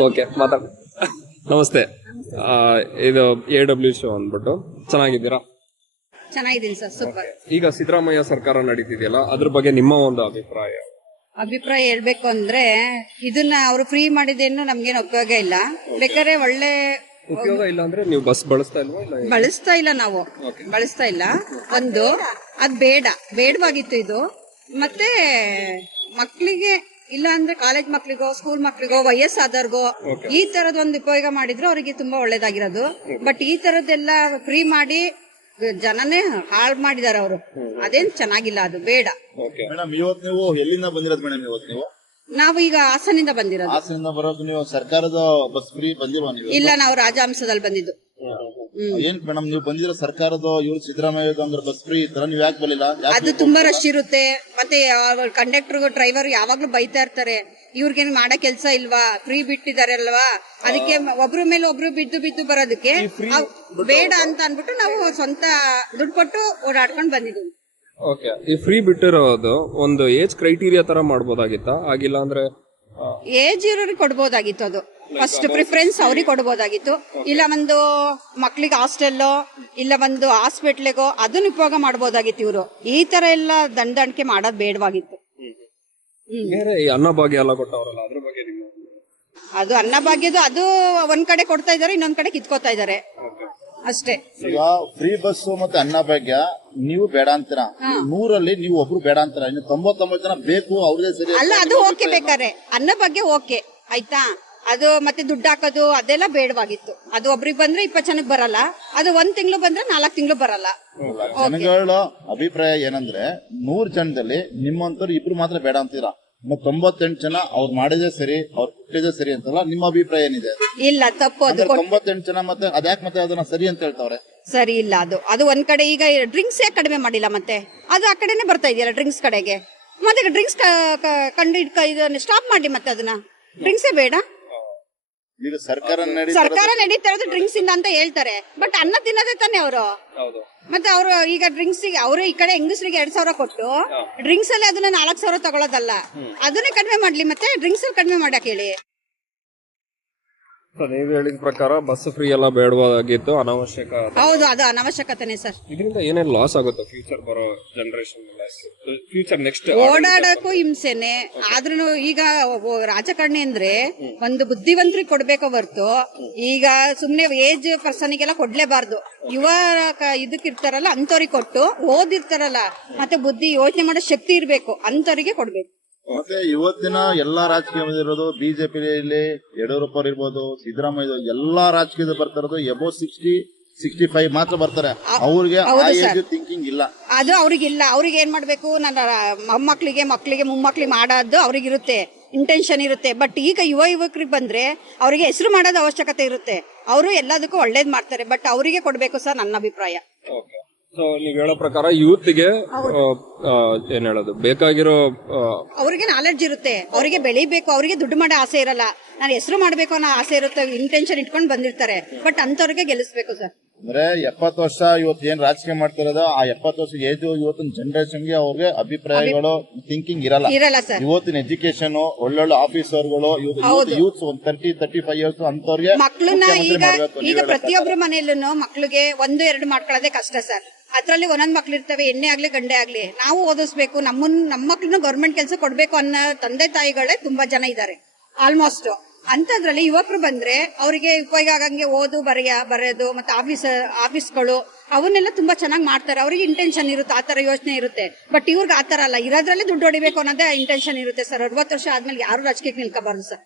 Okay ಮಾತಾಡ ನಮಸ್ತೆ. ಆ, ಇದು ಎ ಡಬ್ಲ್ಯೂ ಶೋ ಅಂದ್ಬಿಟ್ಟು. ಚೆನ್ನಾಗಿದ್ದೀರಾ? ಚೆನ್ನಾಗಿದ್ದೀನಿ ಸರ್ ಸೂಪರ್. ಈಗ ಸಿದ್ದರಾಮಯ್ಯ ಸರ್ಕಾರ ನಡೀತಿದೆಯಲ್ಲ ಅದ್ರ ಬಗ್ಗೆ ನಿಮ್ಮ ಒಂದು ಅಭಿಪ್ರಾಯ? ಅಭಿಪ್ರಾಯ ಹೇಳ್ಬೇಕು ಅಂದ್ರೆ ಇದನ್ನ ಅವರು ಫ್ರೀ ಮಾಡಿದೇನು ನಮ್ಗೇನು ಉಪಯೋಗ ಇಲ್ಲ. ಬೇಕಾದ್ರೆ ಒಳ್ಳೆ ಉಪಯೋಗ ಇಲ್ಲ ಅಂದ್ರೆ ನೀವು ಬಸ್ ಬಳಸ್ತಾ ಇಲ್ವಾ ಇಲ್ಲ? ಬಳಸ್ತಾ ಇಲ್ಲ ನಾವು. ಬಳಸ್ತಾ ಇಲ್ಲ. ಒಂದು ಅದ್ ಬೇಡ. ಬೇಡವಾಗಿತ್ತು ಇದು. ಮತ್ತೆ ಮಕ್ಕಳಿಗೆ ಇಲ್ಲ ಅಂದ್ರೆ ಕಾಲೇಜ್ ಮಕ್ಳಿಗೋ ಸ್ಕೂಲ್ ಮಕ್ಳಿಗೋ ವಯಸ್ಸಾದವ್ರಿಗೋ ಈ ತರದ್ ಒಂದು ಉಪಯೋಗ ಮಾಡಿದ್ರೆ ಅವರಿಗೆ ತುಂಬಾ ಒಳ್ಳೇದಾಗಿರೋದು. ಬಟ್ ಈ ತರದೆಲ್ಲ ಫ್ರೀ ಮಾಡಿ ಜನನೇ ಹಾಳು ಮಾಡಿದಾರೆ ಅವರು. ಅದೇನ್ ಚೆನ್ನಾಗಿಲ್ಲ ಅದು ಬೇಡ. ಮೇಡಮ್ ನೀವು ಎಲ್ಲಿಂದ ಬಂದಿರೋದು ಮೇಡಮ್ ಇವತ್ತು ನೀವು? ನಾವು ಈಗ ಹಾಸನಿಂದ ಬಂದಿರೋದು. ಹಾಸನಿಂದ ಬರೋದು ನೀವು ಸರ್ಕಾರದ ಬಸ್ ಫ್ರೀ ಇಲ್ಲ ನಾವು ರಾಜಹಂಸದಲ್ಲಿ ಬಂದಿದ್ದು. ಏನ್ ಮೇಡಮ್ ನೀವು ಬಂದಿರೋ ಸರ್ಕಾರದ ಇವ್ರು ಸಿದ್ದರಾಮಯ್ಯ ಅಂದ್ರೆ ಬಸ್ ಫ್ರೀ ಇದ್ರ ನೀವ್ ಯಾಕೆ ಬರಲಿಲ್ಲ ಅದು ತುಂಬಾ ರಶ್ ಇರುತ್ತೆ. ಮತ್ತೆ ಕಂಡಕ್ಟರ್ ಡ್ರೈವರ್ ಯಾವಾಗ್ಲೂ ಬೈತಾ ಇರ್ತಾರೆ. ಇವ್ರಿಗೇನ್ ಮಾಡೋ ಕೆಲ್ಸ ಇಲ್ವಾ? ಫ್ರೀ ಬಿಟ್ಟಿದ್ದಾರೆ ಅಲ್ವಾ ಅದಕ್ಕೆ ಒಬ್ರ ಮೇಲೆ ಒಬ್ರು ಬಿದ್ದು ಬಿದ್ದು ಬರೋದಕ್ಕೆ ಅವ್ ಬೇಡ ಅಂತ ಅನ್ಬಿಟ್ಟು ನಾವು ಸ್ವಂತ ದುಡ್ಡು ಕೊಟ್ಟು ಓಡಾಡ್ಕೊಂಡು ಬಂದಿದ್ದೀವಿ. ಓಕೆ ಈ ಫ್ರೀ ಬಿಟ್ಟಿರೋದು ಒಂದು ಏಜ್ ಕ್ರೈಟೀರಿಯಾ ತರ ಮಾಡ್ಬೋದಾಗಿತ್ತಾ? ಆಗಿಲ್ಲ ಅಂದ್ರೆ ಏಜ್ ಇರೋರಿಗೆ ಕೊಡ್ಬೋದಾಗಿತ್ತು ಅದು. ಫಸ್ಟ್ ಪ್ರಿಫರೆನ್ಸ್ ಅವ್ರಿಗೆ ಕೊಡ್ಬೋದಾಗಿತ್ತು. ಇಲ್ಲ ಒಂದು ಮಕ್ಳಿಗೆ ಹಾಸ್ಟೆಲ್ಲೋ ಇಲ್ಲ ಒಂದು ಹಾಸ್ಪಿಟ್ಲಿಗೋ ಅದನ್ನ ಉಪಯೋಗ ಮಾಡ್ಬೋದಾಗಿತ್ತು ಇವರು. ಈ ತರ ಎಲ್ಲ ದಂಡಾಣಿಕೆ ಮಾಡೋದ್ ಬೇಡವಾಗಿತ್ತು. ಬೇರೆ ಈ ಅನ್ನಭಾಗ್ಯ ಎಲ್ಲ ಕೊಟ್ಟವರಲ್ಲ ಅದ್ರ ಬಗ್ಗೆ ನಿಮ್ಮ ಅದು ಅನ್ನಭಾಗ್ಯದ ಅದು ಒಂದ್ ಕಡೆ ಕೊಡ್ತಾ ಇದಾರೆ ಇನ್ನೊಂದ್ ಕಡೆ ಕಿತ್ಕೋತಾ ಇದಾರೆ. ಅಷ್ಟೇ. ಫ್ರೀ ಬಸ್ ಮತ್ತೆ ಅನ್ನಭಾಗ್ಯ ನೀವು ಬೇಡ ಅಂತೀರ. ನೂರಲ್ಲಿ ನೀವು ಒಬ್ರು ಬೇಡ ಅಂತೀರ. ಇನ್ನು ತೊಂಬತ್ತೊಂಬತ್ತು ಜನ ಬೇಕು ಅವ್ರದೇ ಸರಿ ಅಲ್ಲ ಅದು ಓಕೆ ಬೇಕಾರೆ ಅನ್ನ ಬಗ್ಗೆ ಓಕೆ ಆಯ್ತಾ? ಅದು ಮತ್ತೆ ದುಡ್ಡು ಹಾಕೋದು ಅದೆಲ್ಲ ಬೇಡವಾಗಿತ್ತು. ಅದು ಒಬ್ರಿಗೆ ಬಂದ್ರೆ ಇಪ್ಪತ್ತು ಜನಕ್ಕೆ ಬರಲ್ಲ. ಅದು ಒಂದ್ ತಿಂಗಳು ಬಂದ್ರೆ ನಾಲ್ಕು ತಿಂಗಳು ಬರಲ್ಲ. ಜನಗಳ ಅಭಿಪ್ರಾಯ ಏನಂದ್ರೆ ನೂರ್ ಜನದಲ್ಲಿ ನಿಮ್ಮಂತವ್ರು ಇಬ್ರು ಮಾತ್ರ ಬೇಡ ಅಂತೀರಾ. ತೊಂಬತ್ತೆಂಟು ಜನ ಅವ್ರು ಮಾಡಿದ್ರೆ ಸರಿ ಅವ್ರು ಕೊಟ್ಟಿದ್ರೆ ಸರಿ ಅಂತಲ್ಲ ನಿಮ್ಮ ಅಭಿಪ್ರಾಯ ಏನಿದೆ? ಇಲ್ಲ ತಪ್ಪು ಅದು ಅಂದ್ರೆ ತೊಂಬತ್ತೆಂಟು ಜನ ಮತ್ತೆ ಅದ್ಯಾಕ್ ಮತ್ತೆ ಅದನ್ನ ಸರಿ ಅಂತ ಹೇಳ್ತಾವ್ರೆ? ಸರಿ ಇಲ್ಲ ಅದು. ಅದು ಒಂದ್ ಕಡೆ ಈಗ ಡ್ರಿಂಕ್ಸ್ ಕಡಿಮೆ ಮಾಡಿಲ್ಲ ಮತ್ತೆ? ಅದು ಆ ಕಡೆನೆ ಬರ್ತಾ ಇದೆಯಲ್ಲ ಡ್ರಿಂಕ್ಸ್ ಕಡೆಗೆ. ಮತ್ತೆ ಡ್ರಿಂಕ್ಸ್ ಕಂಡು ಇದನ್ನ ಸ್ಟಾಪ್ ಮಾಡಿ ಮತ್ತೆ ಅದನ್ನ. ಡ್ರಿಂಕ್ಸೇ ಬೇಡ. ಸರ್ಕಾರ ನಡಿ ಸರ್ಕಾರ ನಡೀತಾ ಇರೋದು ಡ್ರಿಂಕ್ಸ್ ಇಂದ ಅಂತ ಹೇಳ್ತಾರೆ. ಬಟ್ ಅನ್ನ ತಿನ್ನೋದೇ ತಾನೆ ಅವರು. ಹೌದು. ಮತ್ತೆ ಅವರು ಈಗ ಡ್ರಿಂಕ್ಸ್ ಅವರು ಈ ಕಡೆ ಹೆಂಗಸರಿಗೆ ಎರಡ್ ಸಾವಿರ ಕೊಟ್ಟು ಡ್ರಿಂಕ್ಸ್ ಅಲ್ಲಿ ಅದನ್ನ ನಾಲ್ಕು ಸಾವಿರ ತಗೊಳೋದಲ್ಲ. ಅದನ್ನೇ ಕಡಿಮೆ ಮಾಡ್ಲಿ ಮತ್ತೆ ಡ್ರಿಂಕ್ಸ್ ಅಲ್ಲಿ ಕಡಿಮೆ ಮಾಡಕ್ ಹೇಳಿ. ನೀವು ಹೇಳಿದ ಪ್ರಕಾರ ಬಸ್ ಫ್ರೀ ಎಲ್ಲ ಬೇಡವಾಗಿತ್ತು ಅನಾವಶ್ಯಕ ಹೌದು ಅದು ಅನವಶ್ಯಕತೆನೆ ಸರ್. ಇದರಿಂದ ಏನೇನು ಲಾಸ್ ಆಗುತ್ತೆ ಫ್ಯೂಚರ್ ಬರೋ ಜನರೇಷನ್ ಫ್ಯೂಚರ್ ನೆಕ್ಸ್ಟ್ ಓಡಾಡಕ್ಕೂ ಹಿಂಸೆನೆ. ಆದ್ರೂ ಈಗ ರಾಜಕಾರಣಿ ಅಂದ್ರೆ ಒಂದು ಬುದ್ಧಿವಂತರಿಗೆ ಕೊಡ್ಬೇಕು ಹೊರ್ತು ಈಗ ಸುಮ್ನೆ ಏಜ್ ಪರ್ಸನ್ ಗೆಲ್ಲ ಕೊಡ್ಲೇಬಾರ್ದು. ಯುವ ಇದಕ್ಕಿರ್ತಾರಲ್ಲ ಅಂತವ್ರಿಗೆ ಕೊಟ್ಟು ಓದಿರ್ತಾರಲ್ಲ ಮತ್ತೆ ಬುದ್ಧಿ ಯೋಚನೆ ಮಾಡೋ ಶಕ್ತಿ ಇರ್ಬೇಕು ಅಂತವರಿಗೆ ಕೊಡ್ಬೇಕು. ಮತ್ತೆ ಇವತ್ತಿನ ಎಲ್ಲಾ ರಾಜಕೀಯ ಬಿಜೆಪಿ ಬಿಜೆಪಿಯಲ್ಲಿ ಯಡಿಯೂರಪ್ಪ ಅವ್ರು ಇರ್ಬೋದು ಸಿದ್ದರಾಮಯ್ಯ ಎಲ್ಲಾ ರಾಜಕೀಯದ ಬರ್ತಾ ಇರೋದು ಎಬೋ ಸಿಕ್ಸ್ಟಿ ಸಿಕ್ಸ್ಟಿ ಫೈವ್ ಮಾತ್ರ ಬರ್ತಾರೆ. ಅವ್ರಿಗೆ ಥಿಂಕಿಂಗ್ ಇಲ್ಲ. ಅದು ಅವ್ರಿಗಿಲ್ಲ. ಅವ್ರಿಗೆ ಏನ್ ಮಾಡ್ಬೇಕು? ನನ್ನ ಮೊಮ್ಮಕ್ಳಿಗೆ ಮಕ್ಳಿಗೆ ಮೊಮ್ಮಕ್ಳಿಗೆ ಮಾಡೋದು ಅವ್ರಿಗಿರುತ್ತೆ. ಇಂಟೆನ್ಷನ್ ಇರುತ್ತೆ. ಬಟ್ ಈಗ ಯುವ ಯುವಕರಿಗೆ ಬಂದ್ರೆ ಅವರಿಗೆ ಹೆಸರು ಮಾಡೋದು ಅವಶ್ಯಕತೆ ಇರುತ್ತೆ. ಅವರು ಎಲ್ಲದಕ್ಕೂ ಒಳ್ಳೇದ್ ಮಾಡ್ತಾರೆ. ಬಟ್ ಅವರಿಗೆ ಕೊಡ್ಬೇಕು ಸರ್ ನನ್ನ ಅಭಿಪ್ರಾಯ. ಸೊ ನೀವು ಹೇಳೋ ಪ್ರಕಾರ ಯೂತ್ಗೆ ಏನ್ ಹೇಳೋದು? ಬೇಕಾಗಿರೋ ಅವ್ರಿಗೆ ನಾಲೆಡ್ಜ್ ಇರುತ್ತೆ. ಅವರಿಗೆ ಬೆಳಿಬೇಕು. ಅವರಿಗೆ ದುಡ್ಡು ಮಾಡೋ ಆಸೆ ಇರಲ್ಲ. ನಾನ್ ಹೆಸರು ಮಾಡ್ಬೇಕು ಅನ್ನೋ ಆಸೆ ಇರುತ್ತೆ. ಇಂಟೆನ್ಷನ್ ಇಟ್ಕೊಂಡು ಬಂದಿರ್ತಾರೆ. ಬಟ್ ಅಂತವ್ರಿಗೆ ಗೆಲ್ಲಿಸ್ಬೇಕು ಸರ್ ಅಂದ್ರೆ ಎಪ್ಪತ್ತು ವರ್ಷ ಇವತ್ತು ಏನ್ ರಾಜಕೀಯ ಮಾಡ್ತಿರೋದು ಆ ಎಪ್ಪತ್ತು ವರ್ಷ ಏಜ್ ಇವತ್ತಿನ ಜನರೇಷನ್ಗೆ ಅವ್ರಿಗೆ ಅಭಿಪ್ರಾಯಗಳು ಥಿಂಕಿಂಗ್ ಇರಲ್ಲ. ಇರಲ್ಲ ಸರ್ ಇವತ್ತಿನ ಎಜುಕೇಶನ್ ಒಳ್ಳೊಳ್ಳೆ ಆಫೀಸರ್ಗಳು ಯೂತ್ ಒಂದ್ ತರ್ಟಿ ತರ್ಟಿ ಫೈವ್ ಇಯರ್ಸ್ ಅಂತವ್ರಿಗೆ ಮಕ್ಕಳನ್ನ ಈಗ ಈಗ ಪ್ರತಿಯೊಬ್ಬರ ಮನೆಯಲ್ಲೂ ಮಕ್ಳಿಗೆ ಒಂದು ಎರಡು ಮಾಡ್ಕೊಳ್ಳೋದೇ ಕಷ್ಟ ಸರ್ ಅದ್ರಲ್ಲಿ ಒಂದೊಂದು ಮಕ್ಳು ಇರ್ತವೆ, ಎಣ್ಣೆ ಆಗ್ಲಿ, ಗಂಡೆ ಆಗ್ಲಿ. ನಾವು ಓದಿಸ್ಬೇಕು, ನಮ್ಮನ್, ನಮ್ಮ ಮಕ್ಳನ್ನ ಗೌರ್ಮೆಂಟ್ ಕೆಲಸ ಕೊಡ್ಬೇಕು ಅನ್ನೋ ತಂದೆ ತಾಯಿಗಳೇ ತುಂಬಾ ಜನ ಇದ್ದಾರೆ ಆಲ್ಮೋಸ್ಟ್ ಅಂತದ್ರಲ್ಲಿ ಯುವಕರು ಬಂದ್ರೆ ಅವರಿಗೆ ಉಪಯೋಗ ಆಗಂಗೆ ಓದು, ಬರೆಯ ಬರೆಯೋದು ಮತ್ತೆ ಆಫೀಸ್ ಆಫೀಸ್ಗಳು ಅವನ್ನೆಲ್ಲ ತುಂಬಾ ಚೆನ್ನಾಗಿ ಮಾಡ್ತಾರೆ. ಅವರಿಗೆ ಇಂಟೆನ್ಷನ್ ಇರುತ್ತೆ, ಆ ಆತರ ಯೋಚನೆ ಇರುತ್ತೆ. ಬಟ್ ಇವ್ರಿಗೆ ಆತರ ಅಲ್ಲ. ಇರೋದ್ರಲ್ಲಿ ದುಡ್ಡು ಹೊಡಿಬೇಕು ಅನ್ನೋದೇ ಇಂಟೆನ್ಷನ್ ಇರುತ್ತೆ ಸರ್ ಅರವತ್ತು ವರ್ಷ ಆದ್ಮೇಲೆ ಯಾರು ರಾಜಕೀಯಕ್ಕೆ ನಿಲ್ಕೋಬಾರ್ದು ಸರ್